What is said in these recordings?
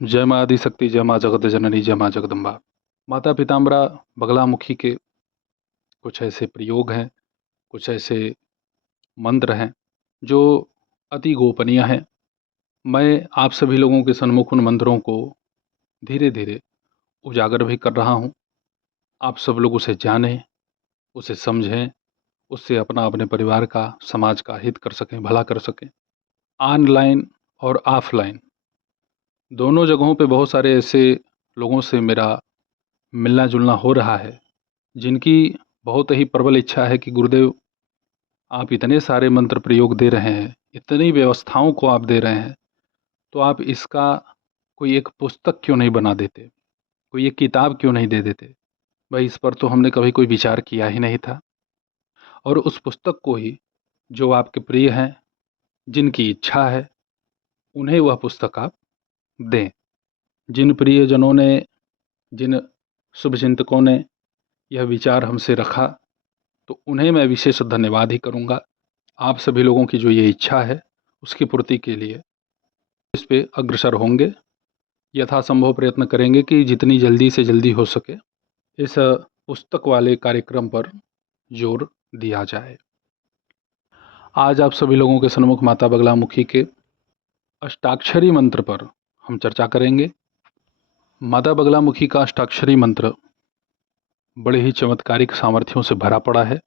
जय माँ आदिशक्ति, जय माँ जगत जननी, जय माँ जगदम्बा। माता पीताम्बरा बगलामुखी के कुछ ऐसे प्रयोग हैं, कुछ ऐसे मंत्र हैं जो अति गोपनीय हैं। मैं आप सभी लोगों के सन्मुख उन मंत्रों को धीरे धीरे उजागर भी कर रहा हूँ। आप सब लोग उसे जानें, उसे समझें, उससे अपना, अपने परिवार का, समाज का हित कर सकें, भला कर सकें। ऑनलाइन और ऑफलाइन दोनों जगहों पे बहुत सारे ऐसे लोगों से मेरा मिलना जुलना हो रहा है जिनकी बहुत ही प्रबल इच्छा है कि गुरुदेव, आप इतने सारे मंत्र प्रयोग दे रहे हैं, इतनी व्यवस्थाओं को आप दे रहे हैं, तो आप इसका कोई एक पुस्तक क्यों नहीं बना देते, कोई एक किताब क्यों नहीं दे देते। भाई, इस पर तो हमने कभी कोई विचार किया ही नहीं था। और उस पुस्तक को ही जो आपके प्रिय हैं, जिनकी इच्छा है, उन्हें वह पुस्तक आप दें। जिन प्रियजनों ने, जिन शुभचिंतकों ने यह विचार हमसे रखा, तो उन्हें मैं विशेष धन्यवाद ही करूँगा। आप सभी लोगों की जो ये इच्छा है, उसकी पूर्ति के लिए इस पे अग्रसर होंगे। यथासंभव प्रयत्न करेंगे कि जितनी जल्दी से जल्दी हो सके इस पुस्तक वाले कार्यक्रम पर जोर दिया जाए। आज आप सभी लोगों के सन्मुख माता बगलामुखी के अष्टाक्षरी मंत्र पर हम चर्चा करेंगे। माता बगलामुखी का अष्टाक्षरी मंत्र बड़े ही चमत्कारिक सामर्थ्यों से भरा पड़ा है।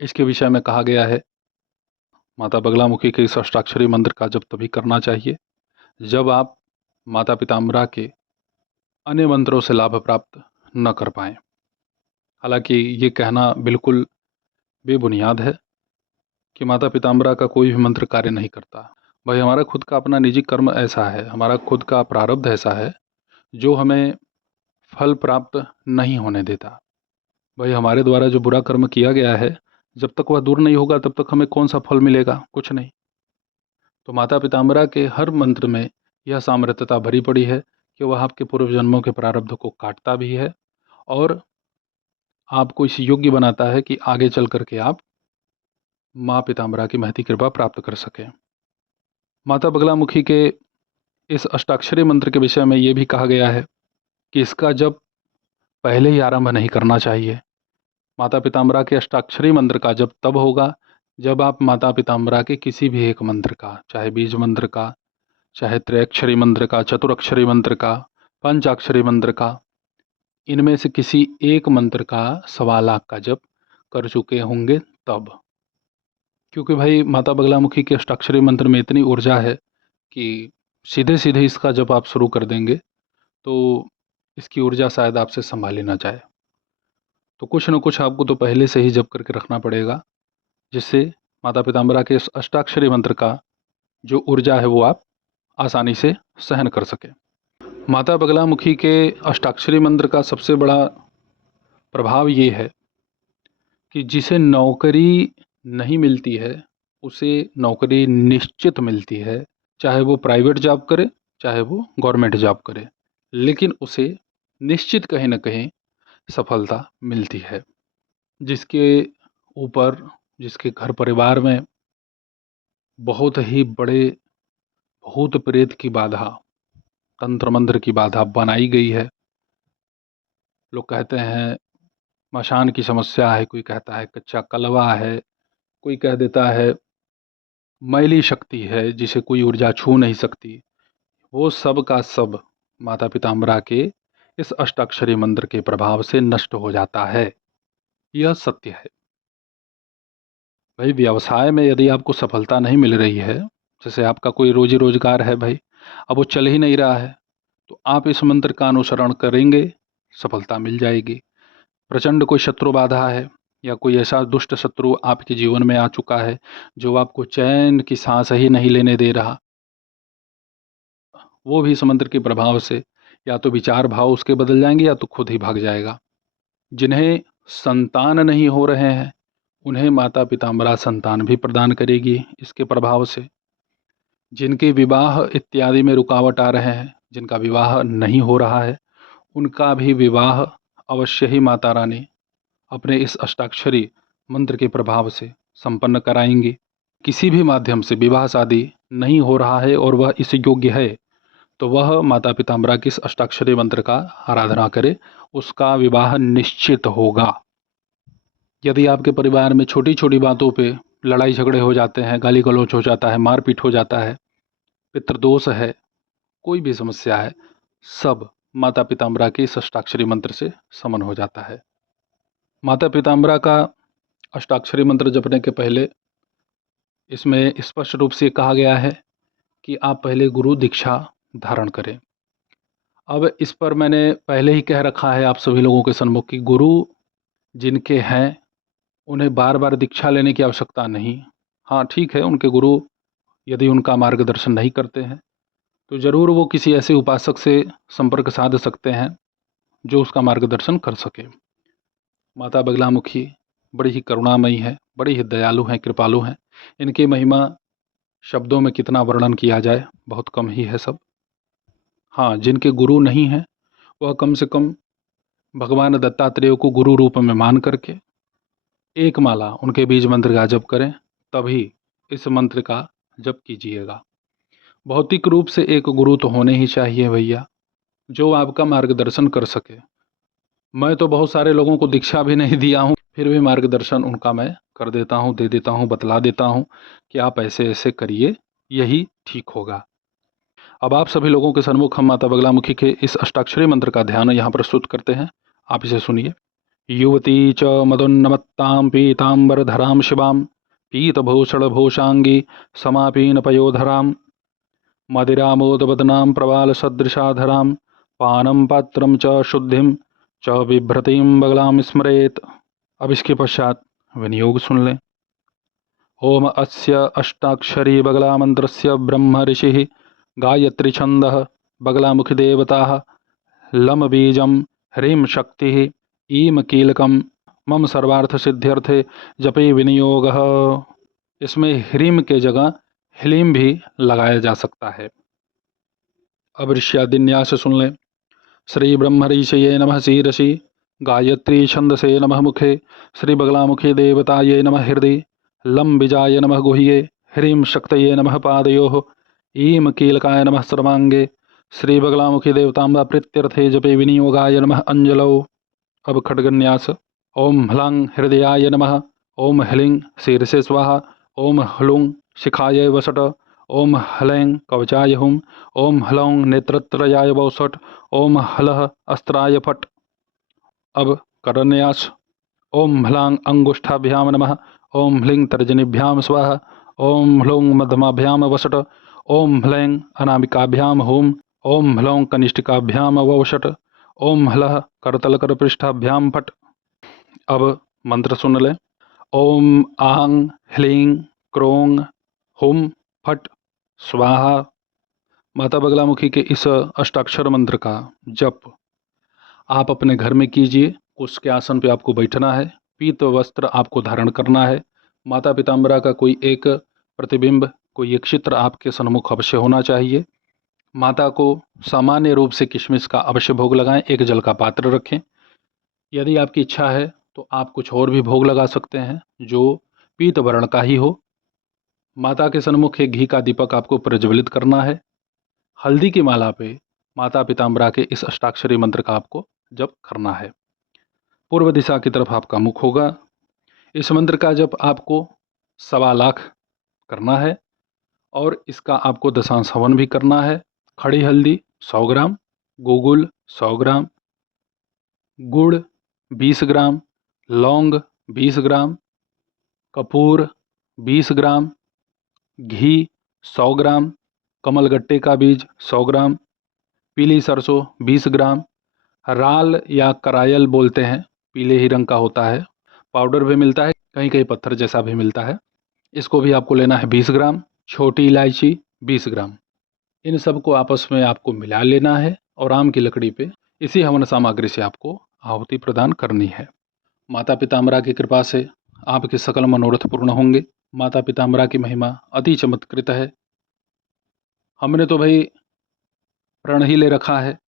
इसके विषय में कहा गया है, माता बगलामुखी के इस अष्टाक्षरी मंत्र का जब तभी करना चाहिए जब आप माता पीताम्बरा के अन्य मंत्रों से लाभ प्राप्त न कर पाएँ। हालांकि ये कहना बिल्कुल बेबुनियाद है कि माता पीताम्बरा का कोई भी मंत्र कार्य नहीं करता। भाई, हमारा खुद का अपना निजी कर्म ऐसा है, हमारा खुद का प्रारब्ध ऐसा है जो हमें फल प्राप्त नहीं होने देता। भाई, हमारे द्वारा जो बुरा कर्म किया गया है, जब तक वह दूर नहीं होगा तब तक हमें कौन सा फल मिलेगा, कुछ नहीं। तो माता पीताम्बरा के हर मंत्र में यह सामर्थ्यता भरी पड़ी है कि वह आपके पूर्व जन्मों के प्रारब्ध को काटता भी है और आपको इस योग्य बनाता है कि आगे चल करके आप माँ पीताम्बरा की महती कृपा प्राप्त कर सकें। माता बगलामुखी के इस अष्टाक्षरी मंत्र के विषय में ये भी कहा गया है कि इसका जप पहले ही आरंभ नहीं करना चाहिए। माता पीताम्बरा के अष्टाक्षरी मंत्र का जप तब होगा जब आप माता पीताम्बरा के किसी भी एक मंत्र का, चाहे बीज मंत्र का, चाहे त्रयाक्षरी मंत्र का, चतुरक्षरी मंत्र का, पंचाक्षरी मंत्र का, इनमें से किसी एक मंत्र का 1.25 लाख का जप कर चुके होंगे तब। क्योंकि भाई, माता बगलामुखी के अष्टाक्षरी मंत्र में इतनी ऊर्जा है कि सीधे सीधे इसका जप आप शुरू कर देंगे तो इसकी ऊर्जा शायद आपसे संभाली ना जाए। तो कुछ न कुछ आपको तो पहले से ही जप करके रखना पड़ेगा, जिससे माता पीताम्बरा के इस अष्टाक्षरी मंत्र का जो ऊर्जा है वो आप आसानी से सहन कर सकें। माता बगलामुखी के अष्टाक्षरी मंत्र का सबसे बड़ा प्रभाव ये है कि जिसे नौकरी नहीं मिलती है उसे नौकरी निश्चित मिलती है, चाहे वो प्राइवेट जॉब करे, चाहे वो गवर्नमेंट जॉब करे, लेकिन उसे निश्चित कहीं ना कहीं सफलता मिलती है। जिसके ऊपर, जिसके घर परिवार में बहुत ही बड़े भूत प्रेत की बाधा, तंत्र मंत्र की बाधा बनाई गई है। लोग कहते हैं मशान की समस्या है, कोई कहता है कच्चा कलवा है, कोई कह देता है मैली शक्ति है जिसे कोई ऊर्जा छू नहीं सकती। वो सब का सब माता पिताम्बरा के इस अष्टाक्षरी मंत्र के प्रभाव से नष्ट हो जाता है। यह सत्य है। भाई, व्यवसाय में यदि आपको सफलता नहीं मिल रही है, जैसे आपका कोई रोजी रोजगार है भाई, अब वो चल ही नहीं रहा है, तो आप इस मंत्र का अनुसरण करेंगे, सफलता मिल जाएगी। प्रचंड कोई शत्रु बाधा है या कोई ऐसा दुष्ट शत्रु आपके जीवन में आ चुका है जो आपको चैन की सांस ही नहीं लेने दे रहा, वो भी इस मंत्र के प्रभाव से या तो विचार भाव उसके बदल जाएंगे या तो खुद ही भाग जाएगा। जिन्हें संतान नहीं हो रहे हैं उन्हें माता पिताम्बरा संतान भी प्रदान करेगी इसके प्रभाव से। जिनके विवाह इत्यादि में रुकावट आ रहे हैं, जिनका विवाह नहीं हो रहा है, उनका भी विवाह अवश्य ही माता रानी अपने इस अष्टाक्षरी मंत्र के प्रभाव से संपन्न कराएंगी। किसी भी माध्यम से विवाह शादी नहीं हो रहा है और वह इस योग्य है, तो वह माता पिताम्बरा की इस अष्टाक्षरी मंत्र का आराधना करे, उसका विवाह निश्चित होगा। यदि आपके परिवार में छोटी छोटी बातों पे लड़ाई झगड़े हो जाते हैं, गाली गलौच हो जाता है, मारपीट हो जाता है, पितृदोष है, कोई भी समस्या है, सब माता पिताम्बरा के इस अष्टाक्षरी मंत्र से समन हो जाता है। माता पिताम्बरा का अष्टाक्षरी मंत्र जपने के पहले इसमें स्पष्ट रूप से कहा गया है कि आप पहले गुरु दीक्षा धारण करें। अब इस पर मैंने पहले ही कह रखा है आप सभी लोगों के सन्मुख कि गुरु जिनके हैं उन्हें बार बार दीक्षा लेने की आवश्यकता नहीं। हाँ ठीक है, उनके गुरु यदि उनका मार्गदर्शन नहीं करते हैं तो ज़रूर वो किसी ऐसे उपासक से संपर्क साध सकते हैं जो उसका मार्गदर्शन कर सके। माता बगलामुखी बड़ी ही करुणामयी है, बड़ी ही दयालु हैं, कृपालु हैं। इनकी महिमा शब्दों में कितना वर्णन किया जाए, बहुत कम ही है सब। हाँ, जिनके गुरु नहीं हैं वह कम से कम भगवान दत्तात्रेय को गुरु रूप में मान करके एक माला उनके बीज मंत्र का जप करें, तभी इस मंत्र का जप कीजिएगा। भौतिक रूप से एक गुरु तो होने ही चाहिए भैया, जो आपका मार्गदर्शन कर सके। मैं तो बहुत सारे लोगों को दीक्षा भी नहीं दिया हूँ, फिर भी मार्गदर्शन उनका मैं कर देता हूँ, दे देता हूँ, बतला देता हूँ कि आप ऐसे ऐसे करिए, यही ठीक होगा। अब आप सभी लोगों के सन्मुख हम माता बगलामुखी के इस अष्टाक्षरी मंत्र का ध्यान यहाँ प्रस्तुत करते हैं। आप इसे सुनिए। युवती च मदोन्नमत्तां पीताम्बरधरां शिवां पीतभूषणभूषाङ्गी समापीन पयोधरां मदिरामोदवदनां प्रवालसदृशाधरां पानं पात्रं च शुद्धिं च बिभ्रतीं बगलां स्मरेत। अब इसके पश्चात विनियोग सुन लें। ओम अस्य अष्टाक्षरी बगला मंत्रस्य ब्रह्म ऋषिः गायत्री छंदः बगलामुखी देवता लम बीजम ह्रीं शक्ति ईम कीलकम मम सर्वार्थ सिद्ध्यर्थे जपे विनियोगः। इसमें ह्रीम के जगह ह्लीम भी लगाया जा सकता है। अब ऋष्यादिन्यास सुन लें। श्री ब्रह्मऋषये नमः शीरषि गायत्री छंदसे नमः मुखे श्री बगलामुखी देवताये नमः हृदि लं बीजाय नमः गुह्ये ह्रीं शक्तये नमः पादयोः ईम कीलकाय नमः सर्वांगे श्री बगलामुखी देवताम्बा प्रीत्यर्थे जपे विनियोगाय नमः अंजलौ। अब खड्गन्यास। ओम ह्लां हृदयाय नमः ओम ह्लीं शीर्षे स्वाहा ओम ह्लूं शिखाय वसट ओम ह्लैं कवचाय हुं ओम ह्लौं नेत्रत्रयाय वौसट ओम ह्लः अस्त्राय फट्। अब करन्यास। ओम ह्लां अंगुष्ठाभ्याम नमः ओम ह्लीं तर्जनीभ्याम स्वाहा ओम ह्लौं मध्यमाभ्याम वसट ओम ह्लैं अनामिकाभ्याम हुं ओम ह्लौं कनिष्ठिकाभ्याम वौषट ओम ह्लः करतलकरपृष्ठाभ्याम फट्। अब मंत्र सुन लें। ओम आं ह्लीं क्रों हुं फट् स्वाहा। माता बगलामुखी के इस अष्टाक्षर मंत्र का जप आप अपने घर में कीजिए। उसके आसन पे आपको बैठना है, पीत वस्त्र आपको धारण करना है, माता पिताम्बरा का कोई एक प्रतिबिंब, कोई एक चित्र आपके सन्मुख अवश्य होना चाहिए। माता को सामान्य रूप से किशमिश का अवश्य भोग लगाएं, एक जल का पात्र रखें। यदि आपकी इच्छा है तो आप कुछ और भी भोग लगा सकते हैं जो पीत वर्ण का ही हो। माता के सन्मुख एक घी का दीपक आपको प्रज्वलित करना है। हल्दी की माला पे माता पिताम्बरा के इस अष्टाक्षरी मंत्र का आपको जप करना है। पूर्व दिशा की तरफ आपका मुख होगा। इस मंत्र का जप आपको 1.25 लाख करना है और इसका आपको दशांश हवन भी करना है। खड़ी हल्दी 100 ग्राम, गुगुल 100 ग्राम, गुड़ 20 ग्राम, लौंग 20 ग्राम, कपूर 20 ग्राम, घी 100 ग्राम, कमलगट्टे का बीज 100 ग्राम, पीली सरसों 20 ग्राम, राल या करायल बोलते हैं, पीले ही रंग का होता है, पाउडर भी मिलता है, कहीं कहीं पत्थर जैसा भी मिलता है, इसको भी आपको लेना है 20 ग्राम, छोटी इलायची 20 ग्राम। इन सब को आपस में आपको मिला लेना है और आम की लकड़ी पे इसी हवन सामग्री से आपको आहुति प्रदान करनी है। माता पिताम्बरा की कृपा से आपके सकल मनोरथ पूर्ण होंगे। माता पिताम्बरा की महिमा अति चमत्कृत है। हमने तो भाई प्रण ही ले रखा है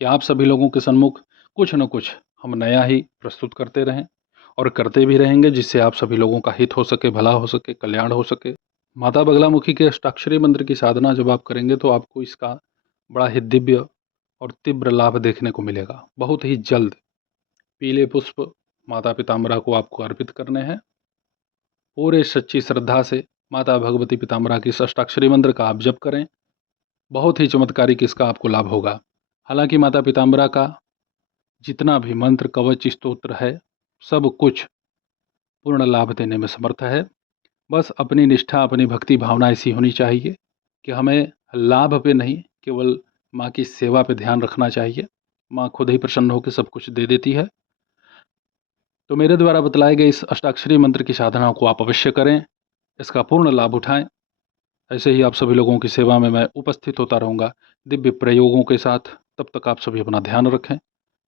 कि आप सभी लोगों के सन्मुख कुछ न कुछ हम नया ही प्रस्तुत करते रहें और करते भी रहेंगे, जिससे आप सभी लोगों का हित हो सके, भला हो सके, कल्याण हो सके। माता बगलामुखी के अष्टाक्षरी मंत्र की साधना जब आप करेंगे तो आपको इसका बड़ा ही दिव्य और तीव्र लाभ देखने को मिलेगा बहुत ही जल्द। पीले पुष्प माता पीताम्बरा को आपको अर्पित करने हैं। पूरे सच्ची श्रद्धा से माता भगवती पीताम्बरा की इस अष्टाक्षरी मंत्र का आप जप करें। बहुत ही चमत्कारिक इसका आपको लाभ होगा। हालांकि माता पीताम्बरा का जितना भी मंत्र कवच स्तोत्र है सब कुछ पूर्ण लाभ देने में समर्थ है। बस अपनी निष्ठा अपनी भक्ति भावना ऐसी होनी चाहिए कि हमें लाभ पे नहीं केवल माँ की सेवा पे ध्यान रखना चाहिए। माँ खुद ही प्रसन्न होकर सब कुछ दे देती है। तो मेरे द्वारा बतलाए गए इस अष्टाक्षरी मंत्र की साधना को आप अवश्य करें, इसका पूर्ण लाभ उठाएं। ऐसे ही आप सभी लोगों की सेवा में मैं उपस्थित होता रहूँगा दिव्य प्रयोगों के साथ। तब तक आप सभी अपना ध्यान रखें,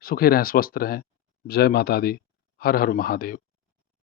सुखी रहें, स्वस्थ रहें। जय माता दी। हर हर महादेव।